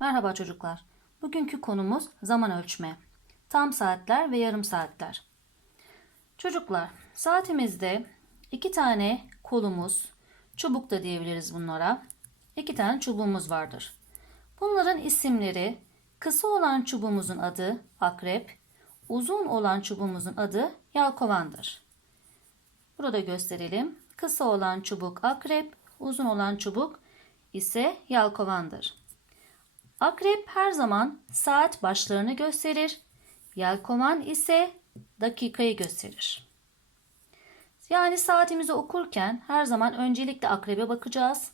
Merhaba çocuklar. Bugünkü konumuz zaman ölçme. Tam saatler ve yarım saatler. Çocuklar, saatimizde iki tane kolumuz, çubuk da diyebiliriz bunlara. İki tane çubuğumuz vardır. Bunların isimleri kısa olan çubuğumuzun adı akrep, uzun olan çubuğumuzun adı yelkovandır. Burada gösterelim. Kısa olan çubuk akrep, uzun olan çubuk ise yelkovandır. Akrep her zaman saat başlarını gösterir. Yelkovan ise dakikayı gösterir. Yani saatimizi okurken her zaman öncelikle akrebe bakacağız.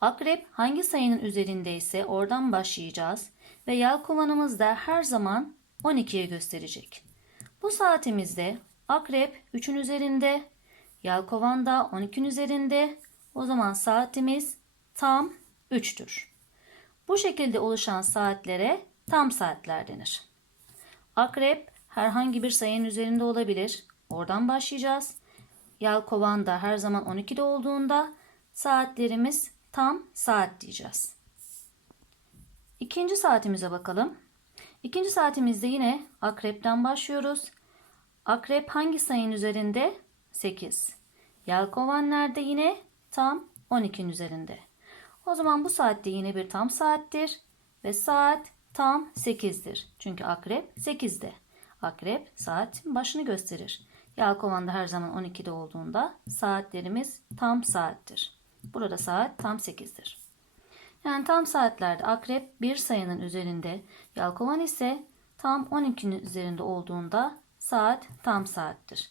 Akrep hangi sayının üzerindeyse oradan başlayacağız ve yelkovanımız da her zaman 12'ye gösterecek. Bu saatimizde akrep 3'ün üzerinde, yelkovan da 12'nin üzerinde. O zaman saatimiz tam 3'tür. Bu şekilde oluşan saatlere tam saatler denir. Akrep herhangi bir sayının üzerinde olabilir. Oradan başlayacağız. Yelkovan da her zaman 12'de olduğunda saatlerimiz tam saat diyeceğiz. İkinci saatimize bakalım. İkinci saatimizde yine akrepten başlıyoruz. Akrep hangi sayının üzerinde? 8. Yelkovan nerede yine? Tam 12'nin üzerinde. O zaman bu saatte yine bir tam saattir ve saat tam 8'dir. Çünkü akrep 8'de. Akrep saatin başını gösterir. Yelkovan da her zaman 12'de olduğunda saatlerimiz tam saattir. Burada saat tam 8'dir. Yani tam saatlerde akrep bir sayının üzerinde, yelkovan ise tam 12'nin üzerinde olduğunda saat tam saattir.